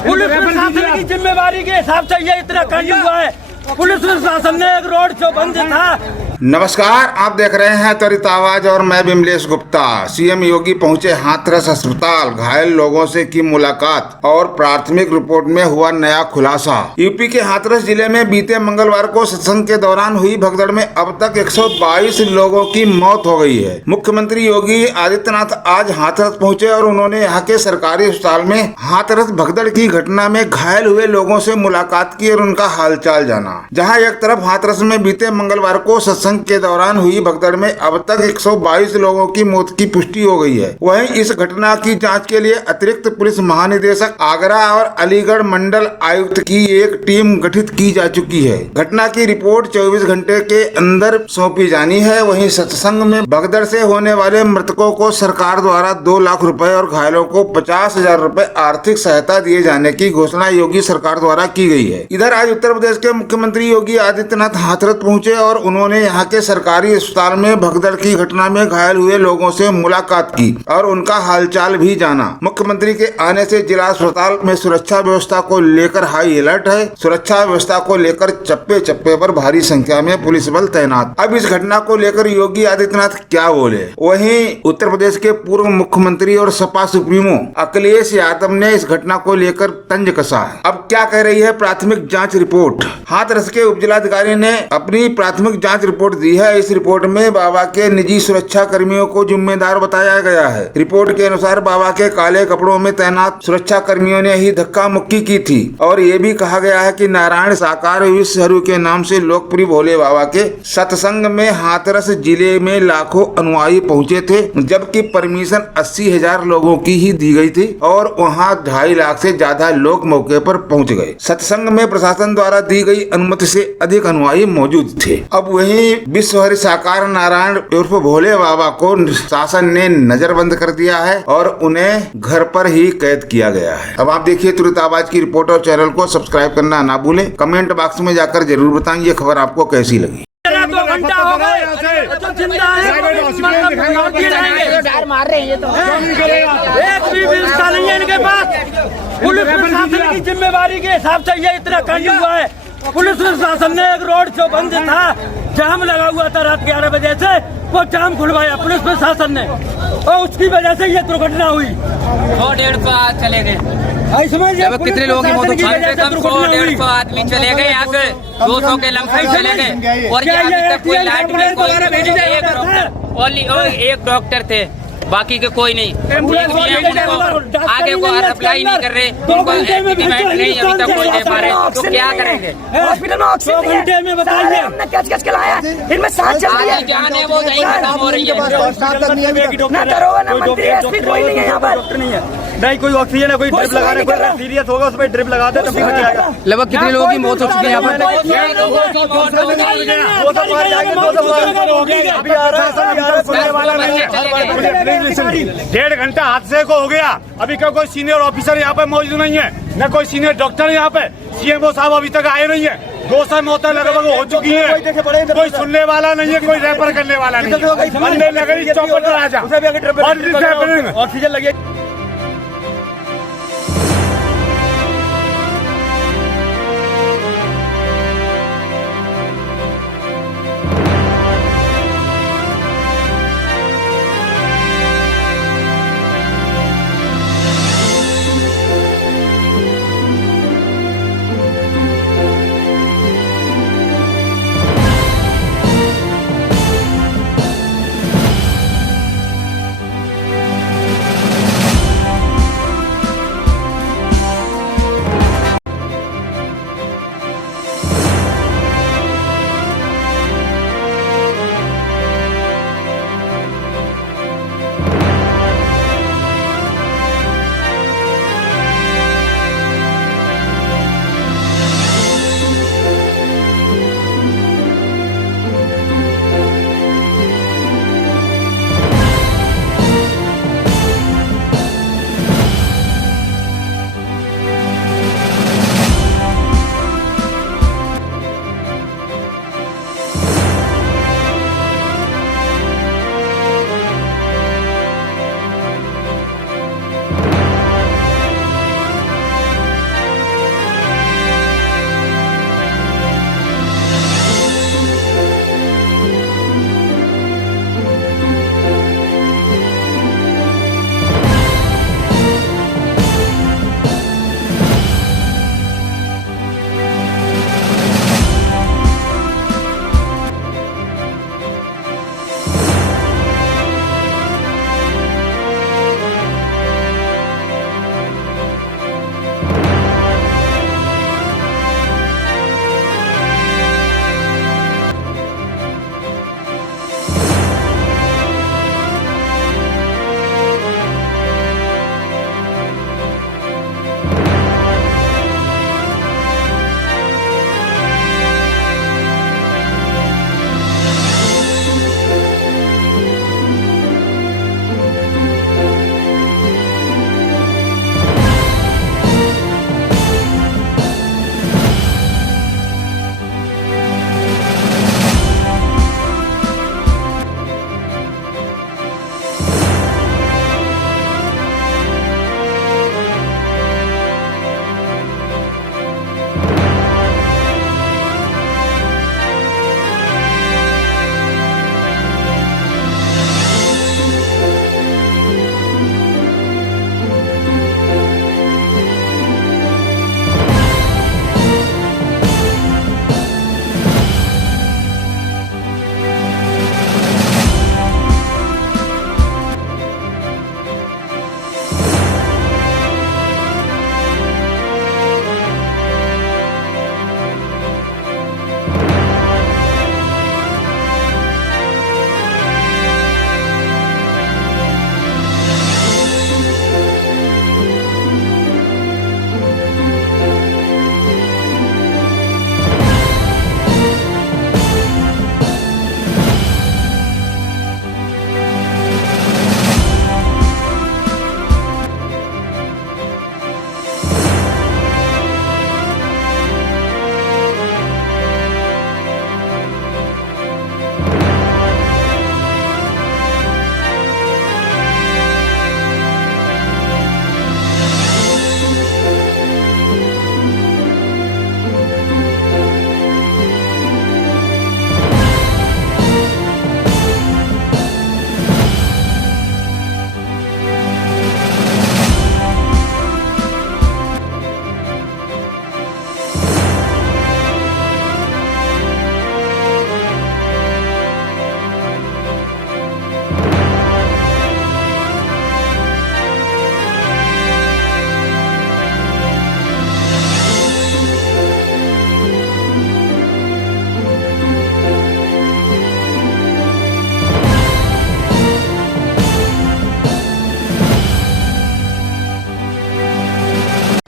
Police प्रशासन की जिम्मेवारी के हिसाब से ये इतना कांड हुआ है। पुलिस प्रशासन ने एक रोड शो बंद था। नमस्कार, आप देख रहे हैं त्वरित आवाज और मैं विमलेश गुप्ता। सीएम योगी पहुंचे हाथरस अस्पताल, घायल लोगों से की मुलाकात और प्राथमिक रिपोर्ट में हुआ नया खुलासा। यूपी के हाथरस जिले में बीते मंगलवार को सत्संग के दौरान हुई भगदड़ में अब तक 122 लोगों की मौत हो गई है। मुख्यमंत्री योगी आदित्यनाथ आज हाथरस पहुंचे और उन्होंने यहाँ के सरकारी अस्पताल में हाथरस भगदड़ की घटना में घायल हुए लोगों से मुलाकात की और उनका हालचाल जाना। जहाँ एक तरफ हाथरस में बीते मंगलवार को सत्संग के दौरान हुई भगदड़ में अब तक 122 लोगों की मौत की पुष्टि हो गई है, वहीं इस घटना की जांच के लिए अतिरिक्त पुलिस महानिदेशक आगरा और अलीगढ़ मंडल आयुक्त की एक टीम गठित की जा चुकी है। घटना की रिपोर्ट 24 घंटे के अंदर सौंपी जानी है। वहीं सत्संग में भगदड़ से होने वाले मृतकों को सरकार द्वारा 2 लाख रुपए और घायलों को 50,000 रुपए आर्थिक सहायता दिए जाने की घोषणा योगी सरकार द्वारा की गई है। इधर आज उत्तर प्रदेश के मुख्यमंत्री योगी आदित्यनाथ हाथरस पहुंचे और उन्होंने यहाँ के सरकारी अस्पताल में भगदड़ की घटना में घायल हुए लोगों से मुलाकात की और उनका हालचाल भी जाना। मुख्यमंत्री के आने से जिला अस्पताल में सुरक्षा व्यवस्था को लेकर हाई अलर्ट है। सुरक्षा व्यवस्था को लेकर चप्पे चप्पे पर भारी संख्या में पुलिस बल तैनात। अब इस घटना को लेकर योगी आदित्यनाथ क्या बोले? वहीं उत्तर प्रदेश के पूर्व मुख्यमंत्री और सपा सुप्रीमो अखिलेश यादव ने इस घटना को लेकर तंज कसा है। अब क्या कह रही है प्राथमिक जाँच रिपोर्ट? हाथरस के उपजिलाधिकारी ने अपनी प्राथमिक जाँच रिपोर्ट दी है। इस रिपोर्ट में बाबा के निजी सुरक्षा कर्मियों को जिम्मेदार बताया गया है। रिपोर्ट के अनुसार बाबा के काले कपड़ों में तैनात सुरक्षा कर्मियों ने ही धक्का मुक्की की थी और ये भी कहा गया है कि नारायण साकार विश्वहरू के नाम से लोकप्रिय भोले बाबा के सत्संग में हाथरस जिले में लाखों अनुयायी पहुंचे थे, जबकि परमिशन 80,000 लोगों की ही दी गई थी और वहां 2.5 लाख से ज्यादा लोग मौके पर पहुंच गए। सत्संग में प्रशासन द्वारा दी गई अनुमति से अधिक अनुयायी मौजूद थे। अब वही विश्वहरि साकार नारायण उर्फ भोले बाबा को शासन ने नजरबंद कर दिया है और उन्हें घर पर ही कैद किया गया है। अब आप देखिए तुरंत आवाज की रिपोर्ट और चैनल को सब्सक्राइब करना ना भूलें। कमेंट बॉक्स में जाकर जरूर बताएं ये खबर आपको कैसी लगी। 2 घंटा हो गए तो जिंदा है, मार रहे हैं ये तो एक भी व्यवस्था नहीं है इनके पास। पुलिस प्रशासन की जिम्मेवारी के हिसाब से ये इतना कांड हुआ है। पुलिस प्रशासन ने एक रोड शो बंद था, जाम लगा हुआ था रात 11 बजे से, वो जाम खुलवाया पुलिस प्रशासन ने और उसकी वजह से ये दुर्घटना हुई। 100-150 चले गए। जब कितने लोगों की मौत हुई? 100-150 आदमी चले गए, यहाँ से 200 के लमसम चले गए और ये अभी तक कोई लाइट नहीं, कोई एक डॉक्टर थे, बाकी के कोई नहीं। उनको आगे को अप्लाई नहीं कर रहे, उनको एग्रीमेंट नहीं अभी तक कोई दे पा रहे, तो क्या करेंगे? हॉस्पिटल में ऑक्सीजन 2 घंटे में बताइए हमने कैच के लाया, इनमें सांस चल रही है। जान है वो नहीं खत्म हो रही है। ना दरोगा ना मंत्री एसपी कोई नहीं है यहाँ पर। डॉक्टर नहीं है, नहीं कोई ऑक्सीजन है, कोई ड्रिप लगा रहे, कोई सीरियस होगा उस पर ड्रिप लगा दे तभी बच जाएगा। लगभग कितने लोगों की मौत हो चुकी है यहाँ पर? 1.5 घंटा हादसे को हो गया, अभी का कोई सीनियर ऑफिसर यहाँ पे मौजूद नहीं है, न कोई सीनियर डॉक्टर यहाँ पे। सीएमओ साहब अभी तक आए नहीं है। 200 मौतें लगभग हो चुकी हैं, कोई सुनने वाला नहीं है, कोई रेफर करने वाला नहीं है। नगरी चौपट पर आजा ऑक्सीजन लगे।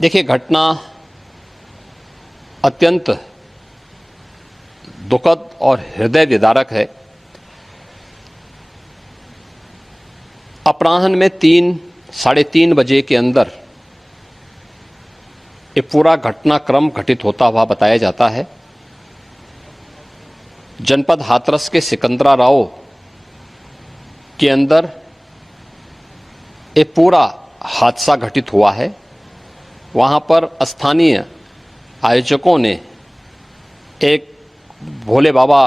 देखिए, घटना अत्यंत दुखद और हृदय विदारक है। अपराह्न में 3-3:30 बजे के अंदर ये पूरा घटनाक्रम घटित होता हुआ बताया जाता है। जनपद हाथरस के सिकंदरा राव के अंदर ये पूरा हादसा घटित हुआ है। वहाँ पर स्थानीय आयोजकों ने एक भोले बाबा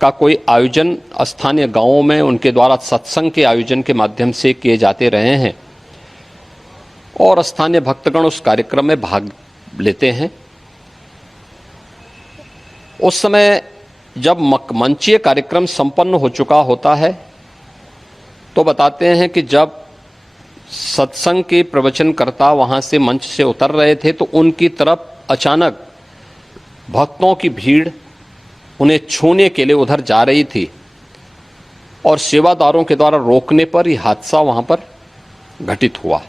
का कोई आयोजन स्थानीय गांवों में उनके द्वारा सत्संग के आयोजन के माध्यम से किए जाते रहे हैं और स्थानीय भक्तगण उस कार्यक्रम में भाग लेते हैं। उस समय जब मंचीय कार्यक्रम संपन्न हो चुका होता है तो बताते हैं कि जब सत्संग के प्रवचनकर्ता वहां से मंच से उतर रहे थे तो उनकी तरफ अचानक भक्तों की भीड़ उन्हें छूने के लिए उधर जा रही थी और सेवादारों के द्वारा रोकने पर यह हादसा वहां पर घटित हुआ।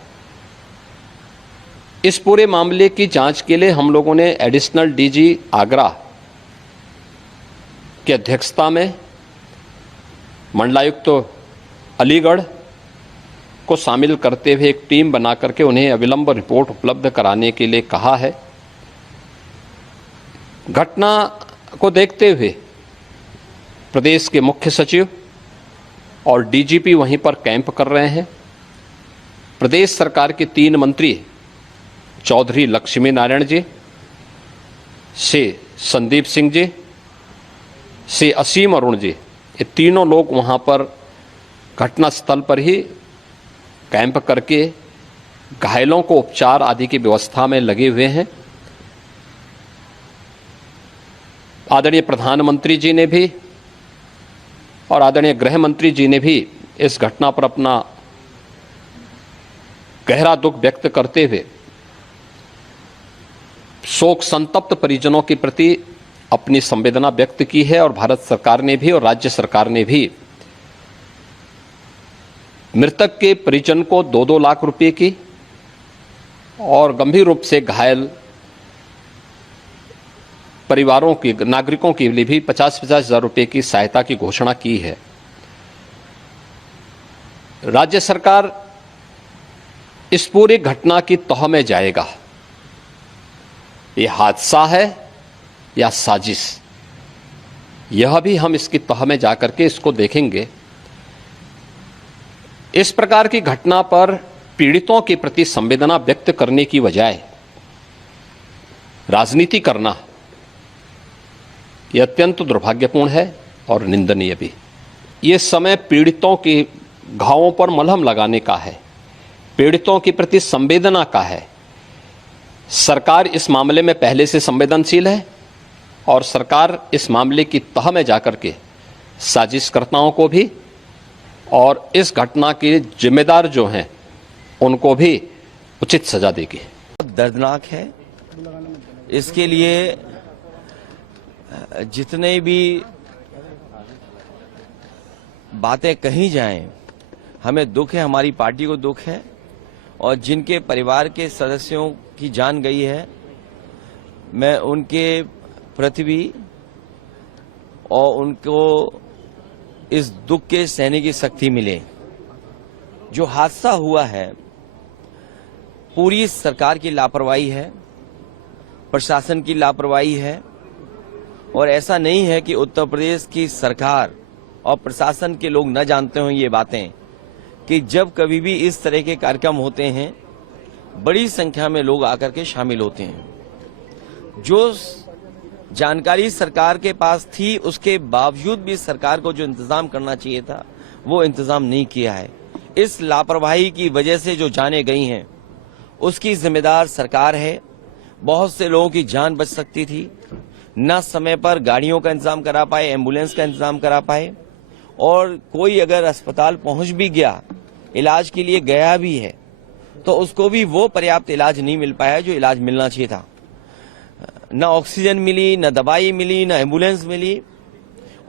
इस पूरे मामले की जांच के लिए हम लोगों ने एडिशनल डीजी आगरा की अध्यक्षता में मंडलायुक्त अलीगढ़ को शामिल करते हुए एक टीम बना करके उन्हें अविलंब रिपोर्ट उपलब्ध कराने के लिए कहा है। घटना को देखते हुए प्रदेश के मुख्य सचिव और डीजीपी वहीं पर कैंप कर रहे हैं। प्रदेश सरकार के 3 मंत्री चौधरी लक्ष्मी नारायण जी, से संदीप सिंह जी, से असीम अरुण जी, ये तीनों लोग वहां पर घटनास्थल पर ही कैंप करके घायलों को उपचार आदि की व्यवस्था में लगे हुए हैं। आदरणीय प्रधानमंत्री जी ने भी और आदरणीय गृह मंत्री जी ने भी इस घटना पर अपना गहरा दुख व्यक्त करते हुए शोक संतप्त परिजनों के प्रति अपनी संवेदना व्यक्त की है और भारत सरकार ने भी और राज्य सरकार ने भी मृतक के परिजन को 2-2 लाख रुपए की और गंभीर रूप से घायल परिवारों की नागरिकों के लिए भी 50-50 हजार रुपए की सहायता की घोषणा की है। राज्य सरकार इस पूरी घटना की तह में जाएगा। ये हादसा है या साजिश, यह भी हम इसकी तह में जाकर के इसको देखेंगे। इस प्रकार की घटना पर पीड़ितों के प्रति संवेदना व्यक्त करने की बजाय राजनीति करना यह अत्यंत दुर्भाग्यपूर्ण है और निंदनीय भी। ये समय पीड़ितों के घावों पर मलहम लगाने का है, पीड़ितों के प्रति संवेदना का है। सरकार इस मामले में पहले से संवेदनशील है और सरकार इस मामले की तह में जाकर के साजिशकर्ताओं को भी और इस घटना के जिम्मेदार जो हैं उनको भी उचित सजा देगी। दर्दनाक है। इसके लिए जितने भी बातें कही जाएं, हमें दुख है, हमारी पार्टी को दुख है और जिनके परिवार के सदस्यों की जान गई है, मैं उनके प्रति भी और उनको इस दुख के सहने की शक्ति मिले। जो हादसा हुआ है पूरी सरकार की लापरवाही है, प्रशासन की लापरवाही है और ऐसा नहीं है कि उत्तर प्रदेश की सरकार और प्रशासन के लोग न जानते हों ये बातें कि जब कभी भी इस तरह के कार्यक्रम होते हैं बड़ी संख्या में लोग आकर के शामिल होते हैं। जो जानकारी सरकार के पास थी उसके बावजूद भी सरकार को जो इंतजाम करना चाहिए था वो इंतजाम नहीं किया है। इस लापरवाही की वजह से जो जानें गई हैं उसकी जिम्मेदार सरकार है। बहुत से लोगों की जान बच सकती थी, न समय पर गाड़ियों का इंतजाम करा पाए, एम्बुलेंस का इंतजाम करा पाए और कोई अगर अस्पताल पहुंच भी गया, इलाज के लिए गया भी है तो उसको भी वो पर्याप्त इलाज नहीं मिल पाया जो इलाज मिलना चाहिए था। न ऑक्सीजन मिली, न दवाई मिली, न एम्बुलेंस मिली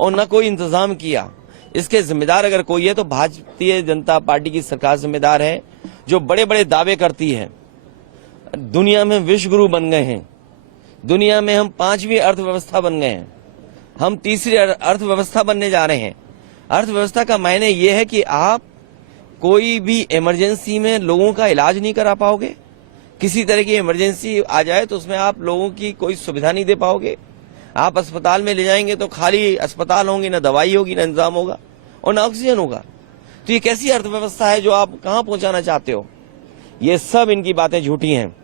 और न कोई इंतजाम किया। इसके जिम्मेदार अगर कोई है तो भारतीय जनता पार्टी की सरकार जिम्मेदार है, जो बड़े बड़े दावे करती है। दुनिया में विश्व गुरु बन गए हैं, दुनिया में हम 5वीं अर्थव्यवस्था बन गए हैं, हम तीसरी अर्थव्यवस्था बनने जा रहे हैं। अर्थव्यवस्था का मायने ये है कि आप कोई भी इमरजेंसी में लोगों का इलाज नहीं करा पाओगे, किसी तरह की इमरजेंसी आ जाए तो उसमें आप लोगों की कोई सुविधा नहीं दे पाओगे। आप अस्पताल में ले जाएंगे तो खाली अस्पताल होंगे, ना दवाई होगी, ना इंतजाम होगा और ना ऑक्सीजन होगा। तो ये कैसी अर्थव्यवस्था है जो आप कहां पहुंचाना चाहते हो? ये सब इनकी बातें झूठी हैं।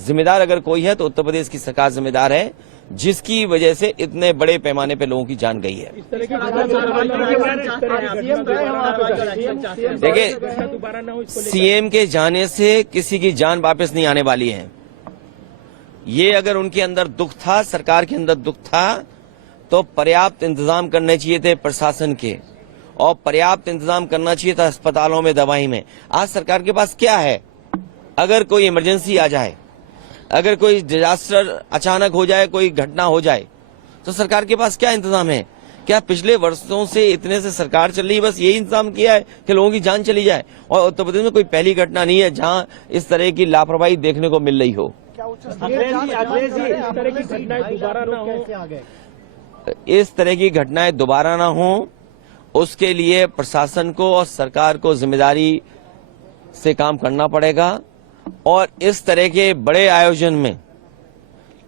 जिम्मेदार अगर कोई है तो उत्तर प्रदेश की सरकार जिम्मेदार है, जिसकी वजह से इतने बड़े पैमाने पे लोगों की जान गई है। देखिए, सीएम के जाने से किसी की जान वापस नहीं आने वाली है। ये अगर उनके अंदर दुख था, सरकार के अंदर दुख था, तो पर्याप्त इंतजाम करने चाहिए थे प्रशासन के, और पर्याप्त इंतजाम करना चाहिए था अस्पतालों में, दवाई में। आज सरकार के पास क्या है? अगर कोई इमरजेंसी आ जाए, अगर कोई डिजास्टर अचानक हो जाए, कोई घटना हो जाए, तो सरकार के पास क्या इंतजाम है? क्या पिछले वर्षों से इतने से सरकार चल रही है, बस यही इंतजाम किया है कि लोगों की जान चली जाए? और उत्तर प्रदेश में कोई पहली घटना नहीं है जहां इस तरह की लापरवाही देखने को मिल रही हो। इस तरह की घटनाएं दोबारा ना हो, उसके लिए प्रशासन को और सरकार को जिम्मेदारी से काम करना पड़ेगा। और इस तरह के बड़े आयोजन में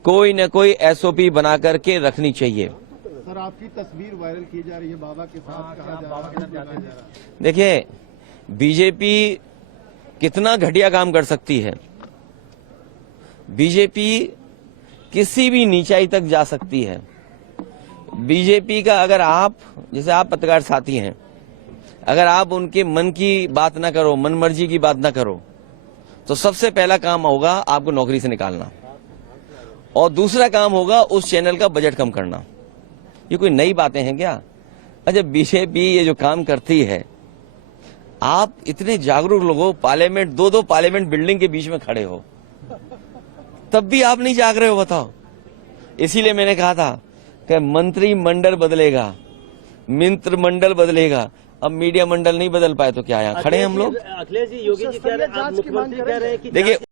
कोई न कोई एसओपी बना करके रखनी चाहिए। सर, आपकी तस्वीर वायरल की जा रही है बाबा के साथ, कहा जा रहा है। देखिए, बीजेपी कितना घटिया काम कर सकती है। बीजेपी किसी भी नीचाई तक जा सकती है। बीजेपी का अगर आप, जैसे आप पत्रकार साथी हैं, अगर आप उनके मन की बात ना करो, मन मर्जी की बात ना करो, तो सबसे पहला काम होगा आपको नौकरी से निकालना, और दूसरा काम होगा उस चैनल का बजट कम करना। ये कोई नई बातें हैं क्या? अच्छा, बीजेपी ये जो काम करती है, आप इतने जागरूक लोग हो, पार्लियामेंट, दो पार्लियामेंट बिल्डिंग के बीच में खड़े हो, तब भी आप नहीं जाग रहे हो, बताओ। इसीलिए मैंने कहा था कि मंत्रिमंडल बदलेगा, मंत्रिमंडल बदलेगा। अब मीडिया मंडल नहीं बदल पाए तो क्या, यहाँ खड़े हैं हम लोग। अखिलेश जी, योगी जी कह रहे हैं, आप मुख्यमंत्री कह रहे हैं कि देखिए,